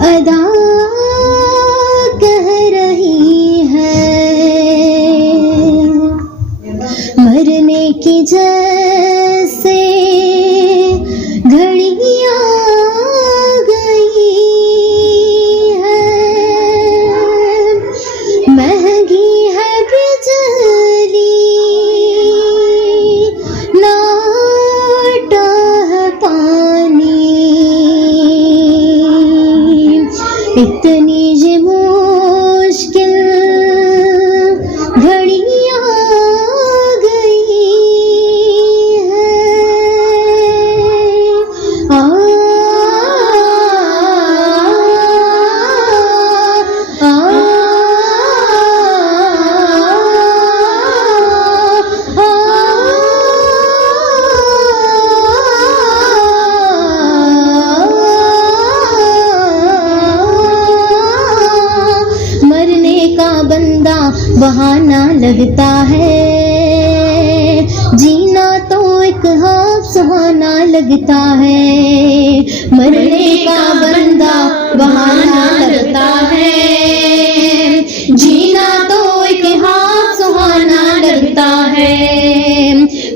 अदा कह रही है, मरने की जैसे घड़ियां गई है, महंगी है बिजली नाटा है पानी, इतनी ये मुश्किल घड़ियां गई है। आ, आ, मरने का बंदा बहाना लगता है, जीना तो एक हाँ सुहाना लगता है। मरने का बंदा बहाना लगता है, जीना तो एक हाँ सुहाना लगता है।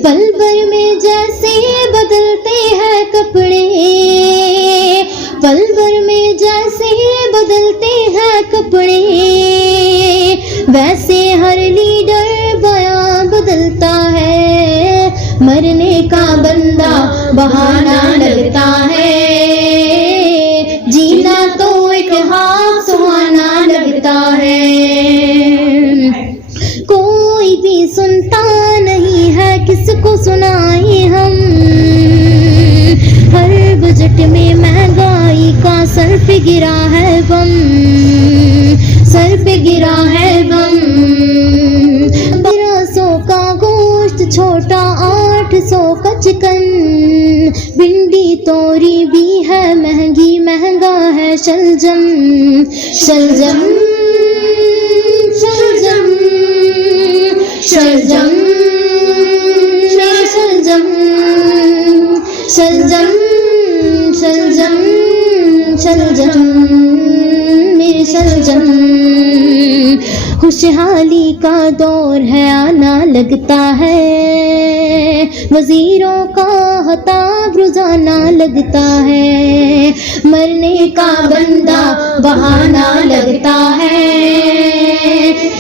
पल भर में जैसे बदलते हैं कपड़े, पल भर में जैसे बदलते हैं कपड़े, वैसे हर लीडर बयां बदलता है। मरने का बंदा बहाना लगता है, जीना तो एक हाँ सुहाना लगता है। कोई भी सुनता नहीं है, किसको सुनाए हम, हर बजट में महंगाई का सर पे गिरा है बम, सर पे गिरा है बम। 1200 का गोश्त छोटा, 800 का चिकन, भिंडी तोरी भी है महंगी, महंगा है शलजम, शलजम, शलजम, शलजम, शलजम, शलजम, शलजम, शलजम, मेरे शलजम। खुशहाली का दौर है आना लगता है, वजीरों का खताब रोजाना लगता है। मरने का बंदा बहाना लगता है,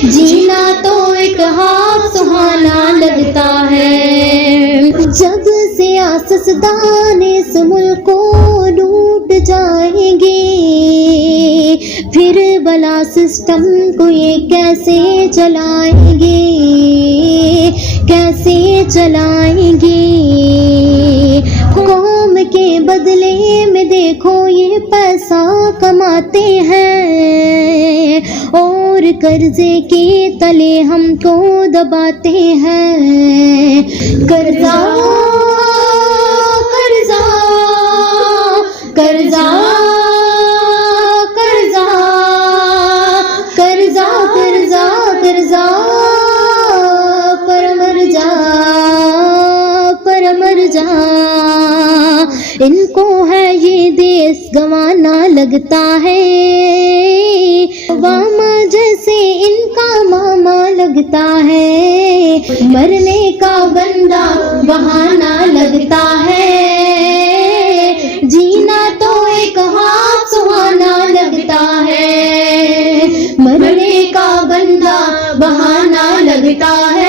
जीना तो एक हाँ सुहाना लगता है। जब सियासतदान इस मुल्क को लूट जाएंगे, फिर भला सिस्टम को ये कैसे चलाएंगे, कैसे चलाएंगे। कौम के बदले में देखो ये पैसा कमाते हैं, और कर्जे के तले हमको दबाते हैं। कर्जा कर्जा कर्जा कर्जा कर्जा कर्जा कर्जा पर मर जा, पर मर जा। इनको है ये देश गंवाना लगता है, वामा जैसे इनका मामा लगता है। मरने का बंदा बहाना लगता है, जीना तो एक हाँ सुहाना लगता है। मरने का बंदा बहाना लगता है,